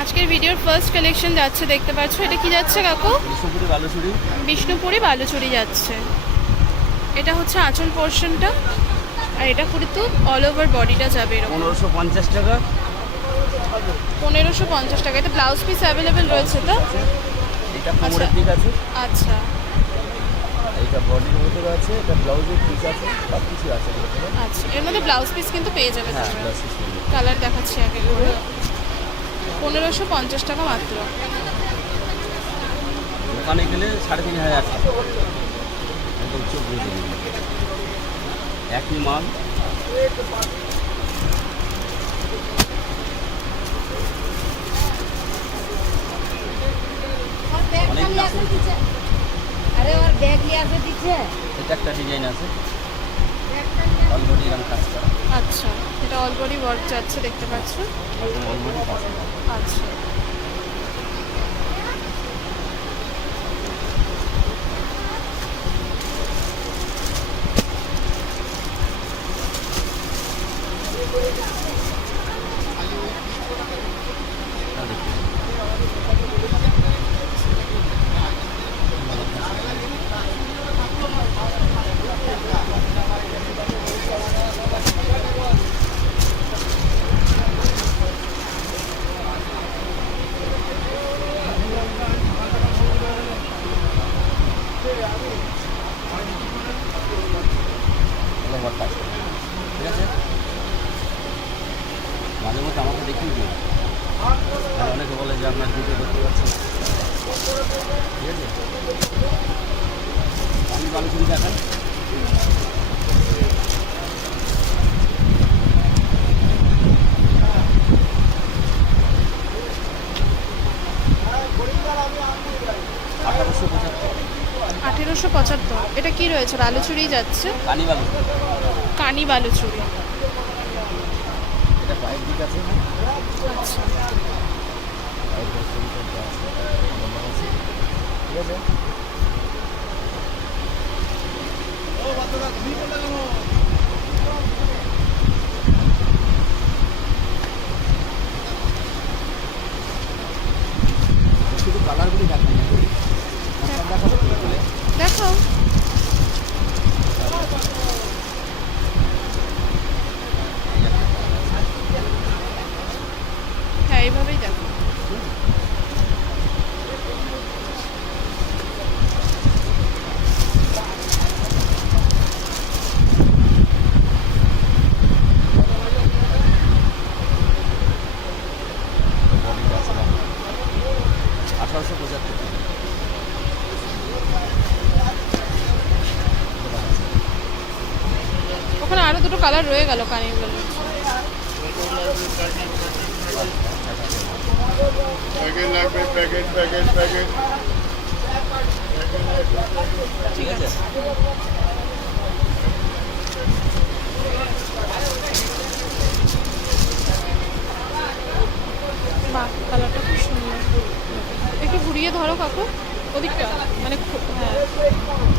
আজকের ভিডিওর first collection যাচ্ছে দেখতে পাচ্ছ? এটা কি যাচ্ছে কাকু? বিষ্ণুপুরি বালুচুরি। যাচ্ছে। এটা হচ্ছে আঁচল পোর্শনটা আর এটা কিন্তু অল ওভার বডিটা যাবে এরকম। পনেরোশো পঞ্চাশ টাকা। পনেরোশো পঞ্চাশ টাকা। এটা ব্লাউজ পিস অ্যাভেলেবেল রয়েছে তো? এটা কোমরের দিক আছে। আচ্ছা। এইটা বডির ভিতরে আছে এটা ব্লাউজের পিস আছে সব কিছু আছে আচ্ছা এর মধ্যে ব্লাউজ পিস কিন্তু পেয়ে যাবে হ্যাঁ। কালার দেখাচ্ছি আগে। পনেরোশো পঞ্চাশ টাকা মাত্র। দোকানে গেলে সাড়ে তিন হাজার টাকা। একদম চোখ একই মাল। আরে ওর এটা একটা ডিজাইন আছে। আচ্ছা এটা অলরেডি ওয়ার্ক যাচ্ছে দেখতে পাচ্ছ। আচ্ছা। অলরেডি কাজ করা আচ্ছা এটা দেখতে ভালো ঘর কাজ করা। ঠিক আছে মাঝে মধ্যে আমাকে দেখিয়ে দিও আর অনেকে বলে যে আপনার ভিডিও করতে পারছেন না। ঠিক আছে আমি ভালো করে দেখান আঠারোশো পঁচাত্তর আঠেরোশো পঁচাত্তর এটা কি রয়েছে? বালুচুরি যাচ্ছে। কানি বালু কানি বালুচুরি এটা পায়ের দিক আছে আচ্ছা পায়ের দিক শরীরটা যা আছে, লম্বা আছে। ঠিক আছে শুধু কালারগুলি দেখান দেখাবো কি বলে দেখাও হ্যাঁ এইভাবেই দেখো বডিটা আছে আঠারোশো পঁচাত্তর ওখানে আরও দুটো কালার রয়ে গেল কানেরগুলো প্যাকেট লাগবে প্যাকেট প্যাকেট প্যাকেট। ঠিক আছে। বাহ কালারটা খুব সুন্দর। একটু ঘুরিয়ে ধরো কাকু ওদিকটা মানে হ্যাঁ।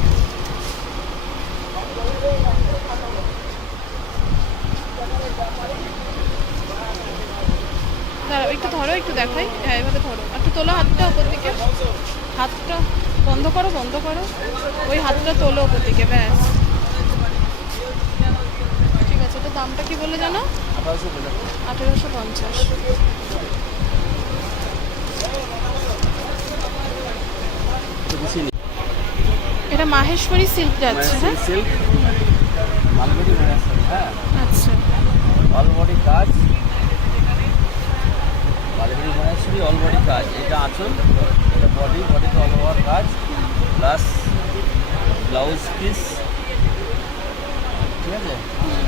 দাঁড়াও একটু ধরো একটু দেখাই। হ্যাঁ এভাবে ধরো। একটু তোলো হাতটা ওপর দিকে। হাতটা বন্ধ করো বন্ধ করো। ওই হাতটা তোলো ওপর দিকে ব্যাস। ঠিক আছে তো দামটা কি বলে জানো? আঠারোশো পঞ্চাশ। এটা মাহেশ্বরী সিল্ক যাচ্ছে হ্যাঁ? সিল্ক। হ্যাঁ। আচ্ছা। অল বডি কাজ অল বডি কাজ, এটা আঁচল, এটা বডি বডিতে অল ওভার কাজ প্লাস ব্লাউজ পিস ঠিক আছে?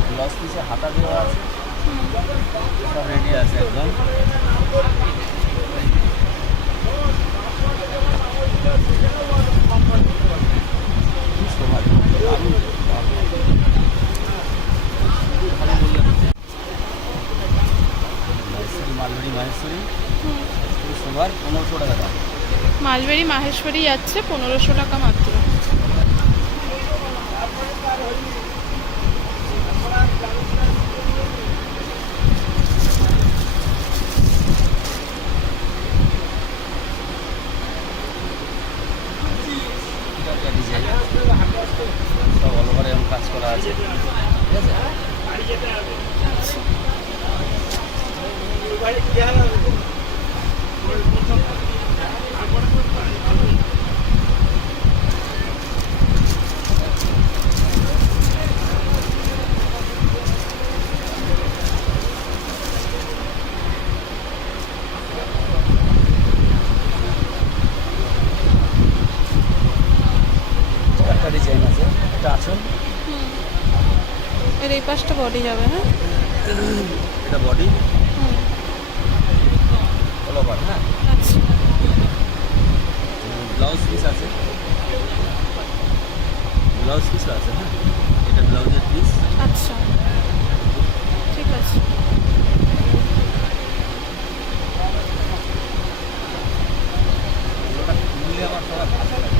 ব্লাউজ পিসে হাতা দেওয়া আছে, সব রেডি আছে একদম। কি শোভা সোমবার পনেরোশো টাকা মালবেরি মাহেশ্বরী যাচ্ছে পনেরোশো টাকা মাত্র এটা একটা ডিজাইন সব অল ওভার এরকম কাজ করা আছে ঠিক আছে একটা ডিজাইন আছে এটা আছল এর এই পাশটা বডি যাবে হ্যাঁ? এটা বডি অল ওভার হ্যাঁ? আচ্ছা। ব্লাউজ পিস আছে। ব্লাউজ পিসও আছে হ্যাঁ? এটা ব্লাউজের পিস আচ্ছা। ঠিক আছে। আমার সবার ভালো লাগে।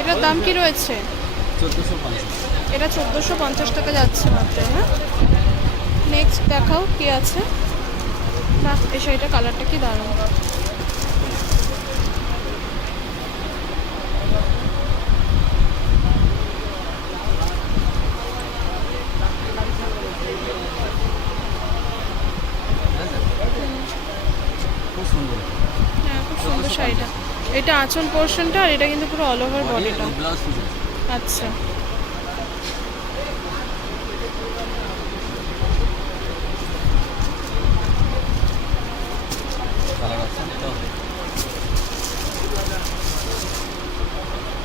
এটার দাম কি রয়েছে? এটা চোদ্দোশো পঞ্চাশ টাকা যাচ্ছে মাত্র হ্যাঁ নেক্সট দেখাও কি আছে। বাহ এই শাড়িটা কালারটা কি দারুণ ঠিক আছে খুব সুন্দর হ্যাঁ খুব সুন্দর শাড়িটা এটা আঁচল পোর্শনটা আর এটা কিন্তু পুরো অল ওভার বডিটা আচ্ছা।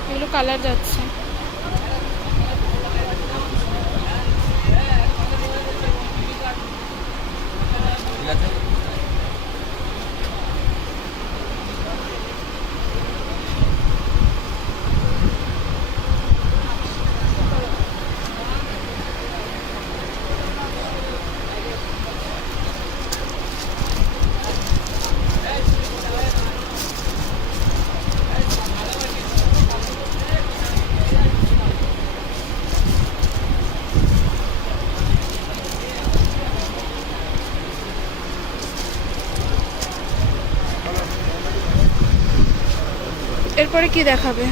এগুলো কালার যাচ্ছে। ঠিক আছে? এরপরে কি দেখাবে?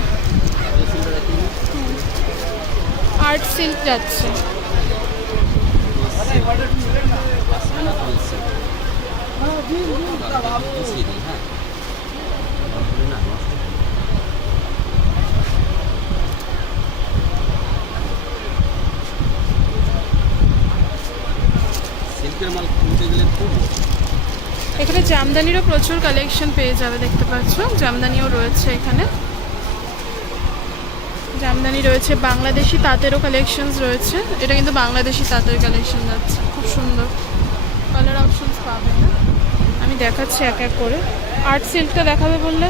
আর্ট সিল্ক যাচ্ছে। হ্যাঁ তারপরে না নষ্ট হবে না। সিল্কের মাল কিনতে গেলে খুব এখানে জামদানিরও প্রচুর কালেকশন পেয়ে যাবে দেখতে পাচ্ছ। জামদানিও রয়েছে এখানে। জামদানি রয়েছে বাংলাদেশি তাঁতেরও কালেকশনস রয়েছে। এটা কিন্তু বাংলাদেশি তাঁতের কালেকশন যাচ্ছে খুব সুন্দর। কালার অপশনস পাবে না। আমি দেখাচ্ছি এক এক করে। আর্ট সিল্কটা দেখাবে বললে?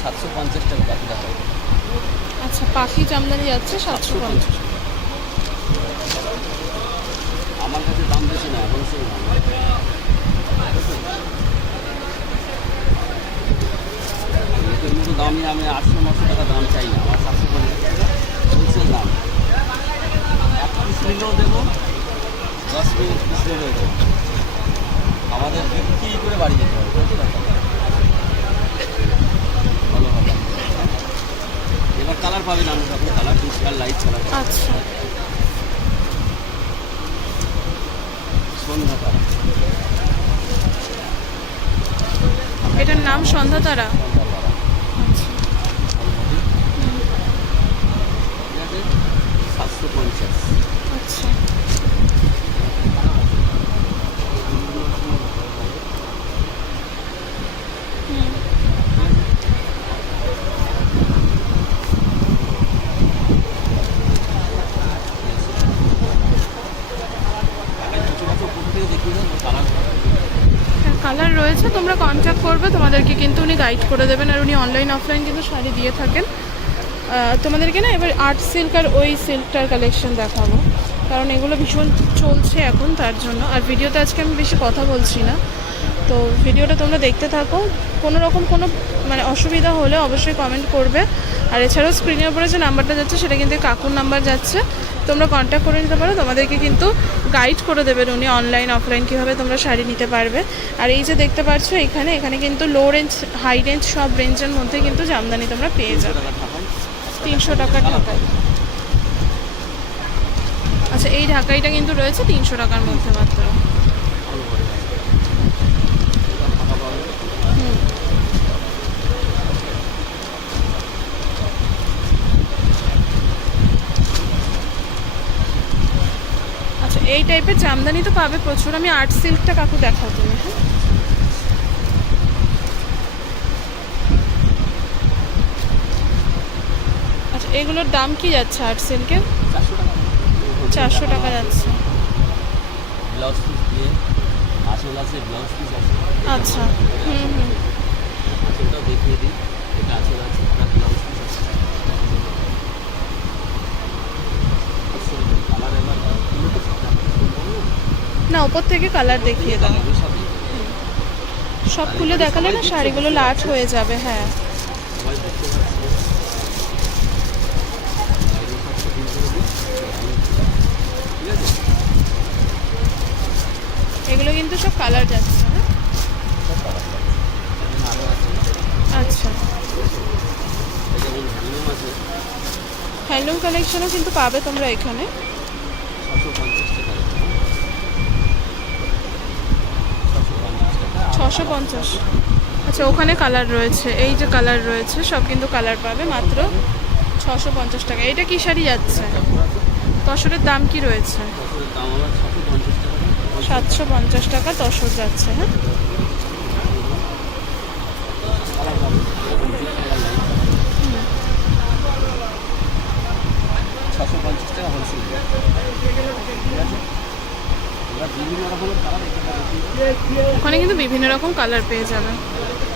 সাতশো পঞ্চাশ টাকা আচ্ছা পাখি জামদানি যাচ্ছে সাতশো পঞ্চাশ। আমার কাছে দাম বেশি না দাম মতো দামই আমি আটশো, নশো টাকা দাম চাই না, আমার সাতশো হোলসেল দাম। এক পিস নিলেও দেবো, দশ পিস পিস নিলেও দেবো। আমাদের বিক্রি করে বাড়ি যেতে হবে, বুঝতে ভালো এবার কালার পাবেন আমি আপনি কালার ডিসকাল লাইট কালার আচ্ছা সন্ধ্যা তারা এটার নাম সন্ধ্যাতারা সন্ধ্যা তারা। আচ্ছা ঠিক আছে সাতশো পঞ্চাশ আচ্ছা হুম আছে তোমরা করবে, তোমাদেরকে কিন্তু উনি গাইড করে দেবেন আর উনি অনলাইন অফলাইন কিন্তু শাড়ি দিয়ে থাকেন। তোমাদেরকে না এবার আর্ট সিল্ক আর ওই সিল্কটার কালেকশন দেখাবো। কারণ এগুলো ভীষণ চলছে এখন তার জন্য। আর ভিডিওতে আজকে আমি বেশি কথা বলছি না। তো ভিডিওটা তোমরা দেখতে থাকো। কোনো রকম কোনো মানে অসুবিধা হলে অবশ্যই কমেন্ট করবে। আর এছাড়াও স্ক্রিনের উপরে যে নাম্বারটা যাচ্ছে, সেটা কিন্তু কাকুর নাম্বার যাচ্ছে। তোমরা কন্ট্যাক্ট করে নিতে পারো। তোমাদেরকে কিন্তু গাইড করে দেবেন উনি অনলাইন অফলাইন কীভাবে তোমরা শাড়ি নিতে পারবে। আর এই যে দেখতে পাচ্ছ, এখানে এখানে কিন্তু লো রেঞ্জ হাই রেঞ্জ সব রেঞ্জের মধ্যে কিন্তু জামদানি তোমরা পেয়ে যাবে। টাকা তিনশো টাকার ঢাকাই আচ্ছা এই ঢাকাইটা কিন্তু রয়েছে তিনশো টাকার মধ্যে মাত্র ভালো করে এটা ফাঁকা পাবে হুম আচ্ছা এই টাইপের জামদানি তো পাবে প্রচুর। আমি আর্ট সিল্কটা কাকু দেখাও তুমি হ্যাঁ? আচ্ছা এগুলোর দাম কি যাচ্ছে আর্ট সিল্কের চারশো টাকা যাচ্ছে। ব্লাউজ পিস দিয়ে আসল আছে ব্লাউজ পিস আছে। আচ্ছা হুম হুম। আসলটাও দেখিয়ে দিই এটা আসল আছে এটা ব্লাউজ পিস আছে আসল কালার এবার তুলে তো না, ওপর থেকে কালার দেখিয়ে দাও সব খুলে দেখালে না শাড়িগুলো লাট হয়ে যাবে হ্যাঁ। এগুলো কিন্তু সব কালার যাচ্ছে হ্যাঁ। আচ্ছা। হ্যান্ডলুম কালেকশনও কিন্তু পাবে তোমরা এখানে। ছশো পঞ্চাশ। টাকা ছশো আচ্ছা ওখানে কালার রয়েছে। এই যে কালার রয়েছে সব কিন্তু কালার পাবে মাত্র ছশো পঞ্চাশ টাকা। এটা কি শাড়ি যাচ্ছে? তসরের দাম কি রয়েছে? সাতশো পঞ্চাশ টাকা তসর যাচ্ছে হ্যাঁ কালার পাবে কমপ্লিট কালার লাইন ছশো পঞ্চাশ টাকা হোলসেল ঠিক আছে? বিভিন্ন রকমের কালার ওখানে কিন্তু বিভিন্ন রকম কালার পেয়ে যাবে।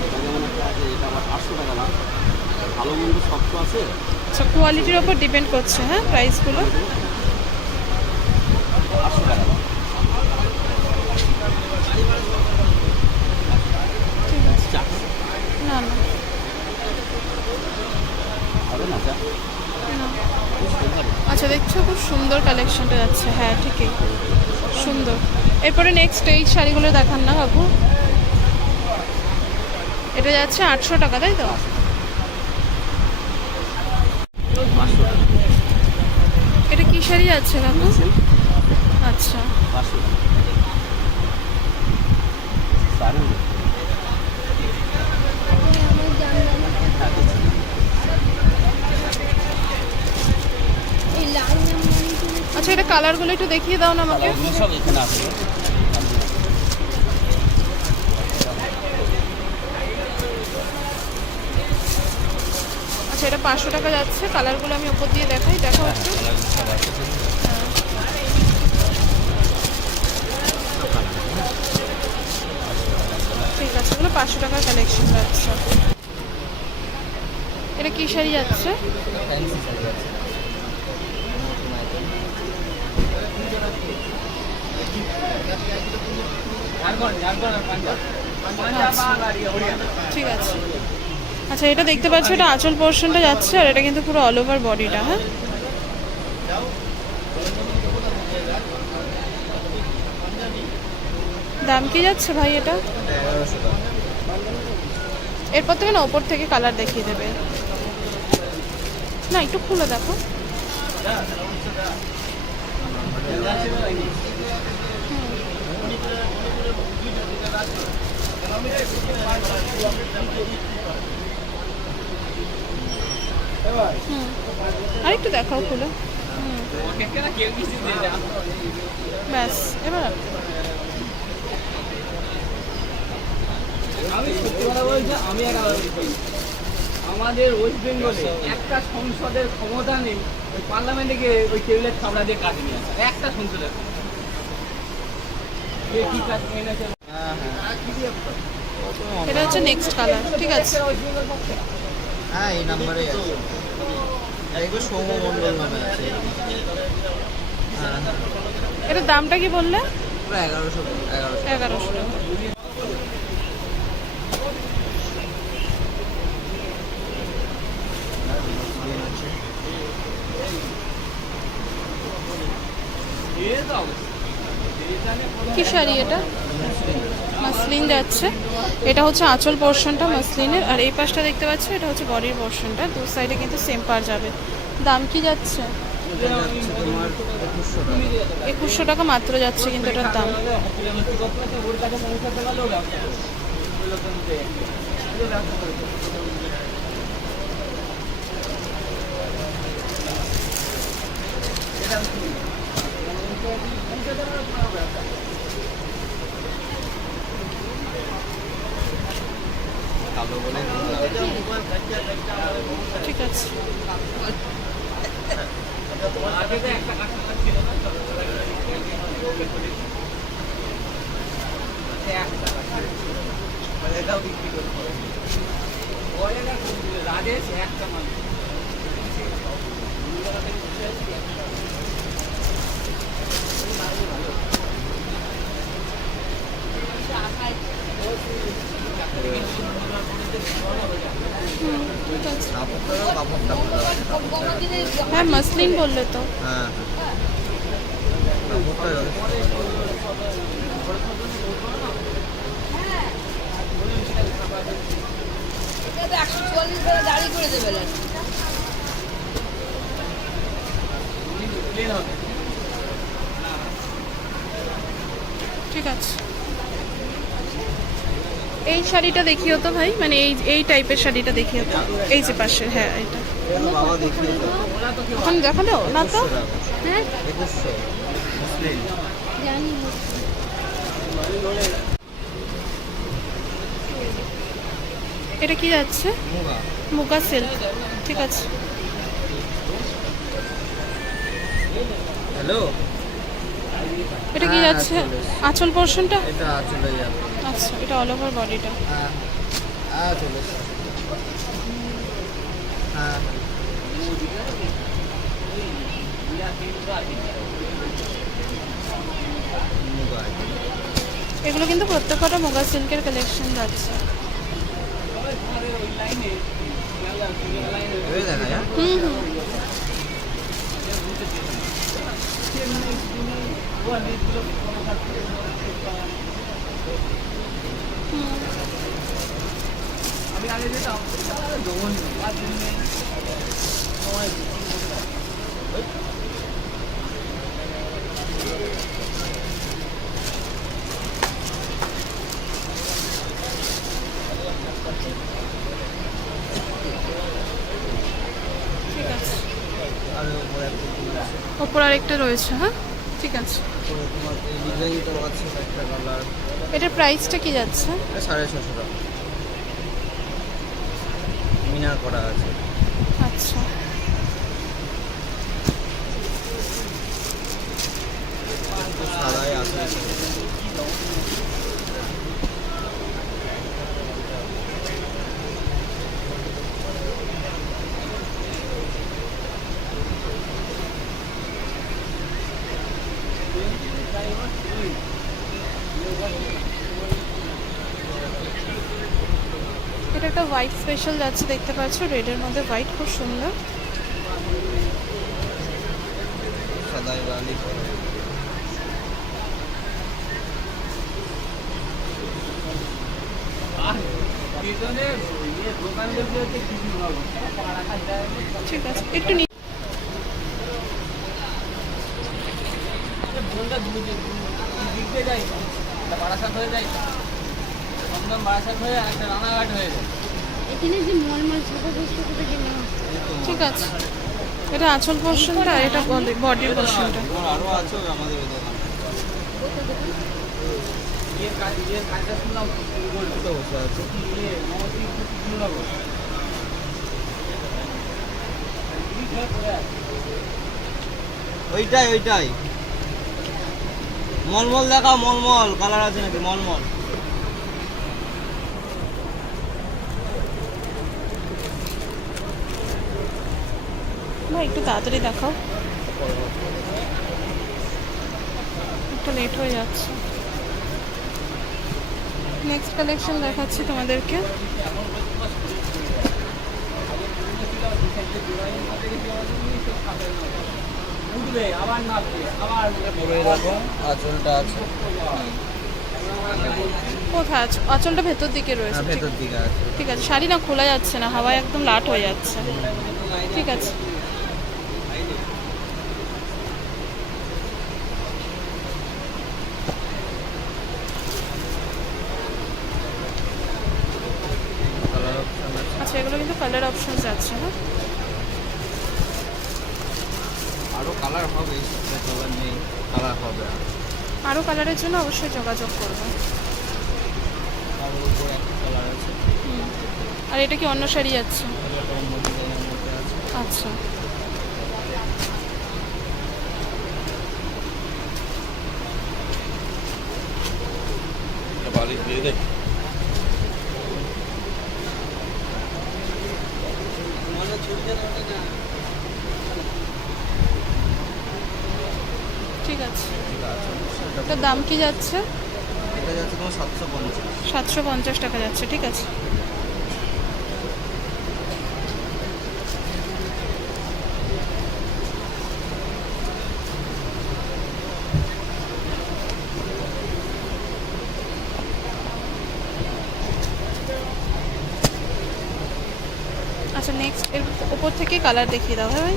এটা যেমন একটা আছে এটা আবার আটশো টাকা দাম। ভালো মন্দ সব তো আছে। আচ্ছা কোয়ালিটির ওপর ডিপেন্ড করছে হ্যাঁ প্রাইসগুলো আটশো টাকা দাম। না না। হবে না। আচ্ছা দেখছ, খুব সুন্দর কালেকশনটা যাচ্ছে। হ্যাঁ ঠিকই। সুন্দর। এরপরে নেক্সট এই শাড়িগুলো দেখান না বাবু। এটা যাচ্ছে আটশো টাকা, তাই তো? এটা কি শাড়ি যাচ্ছে কাকু আচ্ছা। আচ্ছা এটা কালারগুলো একটু দেখিয়ে দাও না আমাকে। সব এখানে আছে। আচ্ছা এটা পাঁচশো টাকা যাচ্ছে। কালারগুলো আমি ওপর দিয়ে দেখাই দেখো হ্যাঁ একটু। ঠিক আছে এগুলো পাঁচশো টাকার কালেকশন যাচ্ছে। এটা কি শাড়ি যাচ্ছে ফ্যান্সি শাড়ি আছে ঠিক আছে। আচ্ছা এটা দেখতে পাচ্ছ, এটা আঁচল পোর্শনটা যাচ্ছে আর এটা কিন্তু পুরো অল ওভার বডিটা হ্যাঁ? দাম কি যাচ্ছে ভাই এটা? এরপর থেকে না ওপর থেকে কালার দেখিয়ে দেবে। না, একটু খুলে দেখো। আরেকটু দেখাও খুলে। ব্যাস, এবার আমি সত্যি কথা বলছি আমি এক আমাদের ওয়েস্ট বেঙ্গলে একটা সংসদের ক্ষমতা নেই, ওই পার্লামেন্টে গিয়ে ওই টেবিলের থাবড়া দিয়ে কাজে নিয়ে আসে। একটা সংসদের ক্ষমতা। কে কি কাজ এনেছে এটা হচ্ছে নেক্সট কালার ঠিক আছে? হ্যাঁ এই নাম্বারে আছে। এগুলো সৌম্য মণ্ডল নামে আছে। হ্যাঁ। এটার দামটা কি বললে? এগারোশো এগারোশো। টাকা কি শাড়ি এটা? মাসলিন যাচ্ছে। এটা হচ্ছে আঁচল পোর্শনটা মাসলিনের। আর এই পাশটা দেখতে পাচ্ছ, এটা হচ্ছে বডির পোর্শনটা দু সাইডে কিন্তু সেম পার যাবে। দাম কি যাচ্ছে? একুশশো টাকা মাত্র যাচ্ছে কিন্তু এটার দাম। ঠিক আছে। তো একটা কাস্টমার ছিল না, সে একটা customer ছিল। মানে এটাও বিক্রি করতে হবে। পরে না রাজেশ একটা মানুষ ঠিক আছে কাপড়টারও কাপড়টা হ্যাঁ মাসলিন বললে তো। হ্যাঁ হ্যাঁ। কাপড়টা যথেষ্ট। একশো চুয়াল্লিশ করে দাঁড়ি করে দেবে না প্লেন হবে ঠিক আছে। এই শাড়িটা দেখিও তো ভাই মানে এই এই টাইপের শাড়িটা দেখিও তো। এই যে পাশে হ্যাঁ এটা। এখন দেখাল? না তো? হ্যাঁ। এটা কি যাচ্ছে? মুগা সিল্ক ঠিক আছে। হ্যালো? এটা কি হ্যাঁ, যাচ্ছে এসেছে। আঁচল পোর্শনটা এটা চলে যাবে। আচ্ছা এটা অল ওভার বডিটা হ্যাঁ হ্যাঁ চলে এগুলো কিন্তু প্রত্যেকটা মুগা সিল্কের কালেকশন যাচ্ছে। হুম হুম। আমি আগে ওপর আরেকটা রয়েছে হ্যাঁ? আছে একটা কালার। এটার প্রাইসটা কি যাচ্ছে? সাড়ে ছশো টাকা। মিনার করা আছে। আচ্ছা। সাড়ে আছে এটা একটা হোয়াইট স্পেশাল যাচ্ছে দেখতে পাচ্ছ? রেডের মধ্যে হোয়াইট খুব সুন্দর। ঠিক আছে একটু দিক দিয়ে যাই। বারাসাত হয়ে যায়। দমদম বারাসাত হয়ে একটা রানাঘাট হয়ে যায়। এখানে যে ছাপা ঠিক আছে। এটা আঁচল পোর্শনটা আর এটা বডির পোর্শনটা আমাদের ওইটাই ওইটাই। মলমল দেখাও মলমল। কালার আছে নাকি? মলমল। ভাই একটু তাড়াতাড়ি দেখাও। একটু লেট হয়ে যাচ্ছে। নেক্সট কালেকশন দেখাচ্ছি তোমাদেরকে। আঁচলটা কোথায় আছে? আঁচলটা ভেতর দিকে রয়েছে ঠিক- ভেতর দিকে আছে। ঠিক আছে শাড়ি না খোলা যাচ্ছে না হাওয়ায় একদম লাট হয়ে যাচ্ছে। ঠিক আছে কালার অপশন আছে আচ্ছা এগুলো কিন্তু কালার অপশনস আছে না আরও কালার হবে সেটা কালার নেই কালার হবে আর। আরও কালারের জন্য অবশ্যই যোগাযোগ করবে। আর এটা কি অন্য শাড়ি যাচ্ছে আছে। আচ্ছা। দে ঠিক আছে এটার দাম কি যাচ্ছে? এটা যাচ্ছে তোমার সাতশো পঞ্চাশ। সাতশো পঞ্চাশ টাকা যাচ্ছে ঠিক আছে। আচ্ছা নেক্সট এর উপর থেকে কালার দেখিয়ে দাও হ্যাঁ ভাই।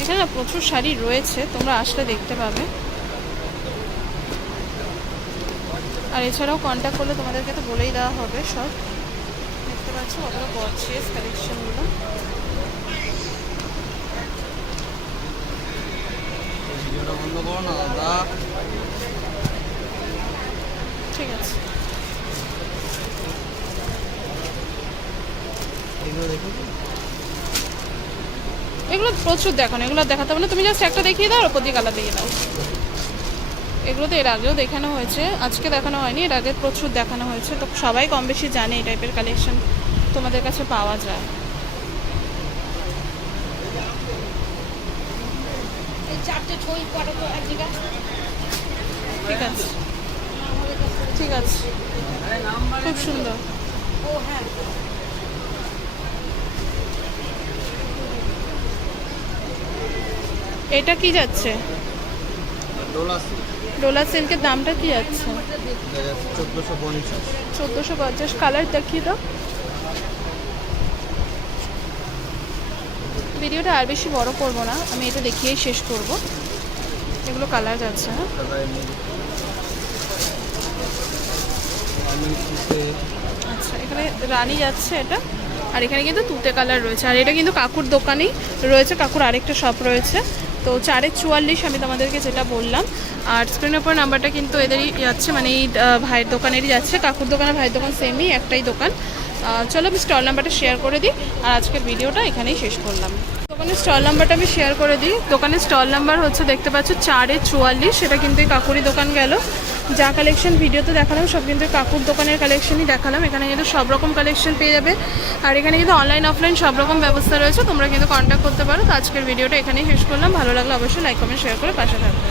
এখানে না প্রচুর শাড়ি রয়েছে তোমরা আসলে দেখতে পাবে। আর এছাড়াও কন্ট্যাক্ট করলে তোমাদেরকে তো বলেই দেওয়া হবে সব। দেখতে পাচ্ছ কতটা গর্জিয়াস কালেকশনগুলো না ঠিক আছে। এগুলো দেখো এগুলো প্রচুর দেখানো এগুলো দেখাতে হবে না। তুমি জাস্ট একটা দেখিয়ে দাও আর ওপর দিয়ে কালার দেখিয়ে দাও। এগুলো তো এর আগেও দেখানো হয়েছে আজকে দেখানো হয়নি এর আগে প্রচুর দেখানো হয়েছে তো সবাই কম বেশি জানে এই টাইপের কালেকশন তোমাদের কাছে পাওয়া যায়। ঠিক আছে। ঠিক আছে। খুব সুন্দর। ও হ্যাঁ। এটা কি যাচ্ছে? ডোলা সিল্কের দামটা কি আছে? চোদ্দোশো পঞ্চাশ। কালার দেখিয়ে দাও? ভিডিওটা আর বেশি বড় করব না। আমি এটা দেখিয়েই শেষ করব। এগুলো কালার যাচ্ছে হ্যাঁ? আচ্ছা এখানে রানী যাচ্ছে এটা। আর এখানে কিন্তু তুতে কালার রয়েছে। আর এটা কিন্তু কাকুর দোকানেই রয়েছে। কাকুর আরেকটা শপ রয়েছে। তো চারে চুয়াল্লিশ আমি তোমাদেরকে যেটা বললাম। আর স্ক্রিনের উপর নাম্বারটা কিন্তু এদেরই যাচ্ছে মানে এই ভাইয়ের দোকানেরই যাচ্ছে। কাকুর দোকান ভাইয়ের দোকান সেমই একটাই দোকান। চলো আমি স্টল নাম্বারটা শেয়ার করে দিই। আর আজকের ভিডিওটা এখানেই শেষ করলাম। দোকানের স্টল নাম্বারটা আমি শেয়ার করে দিই। দোকানের স্টল নাম্বার হচ্ছে, দেখতে পাচ্ছ চারে চুয়াল্লিশ। সেটা কিন্তু এই কাকুরি দোকান গেল। যা কালেকশন ভিডিওতে দেখালাম, সব কিন্তু কাকুর দোকানের কালেকশনই দেখালাম। এখানে কিন্তু সব রকম কালেকশন পেয়ে যাবে। আর এখানে কিন্তু অনলাইন অফলাইন সব রকম ব্যবস্থা রয়েছে, তোমরা কিন্তু কন্ট্যাক্ট করতে পারো। তো আজকের ভিডিওটা এখানেই শেষ করলাম। ভালো লাগলে অবশ্যই লাইক কমেন্ট শেয়ার করে পাশে থাকবে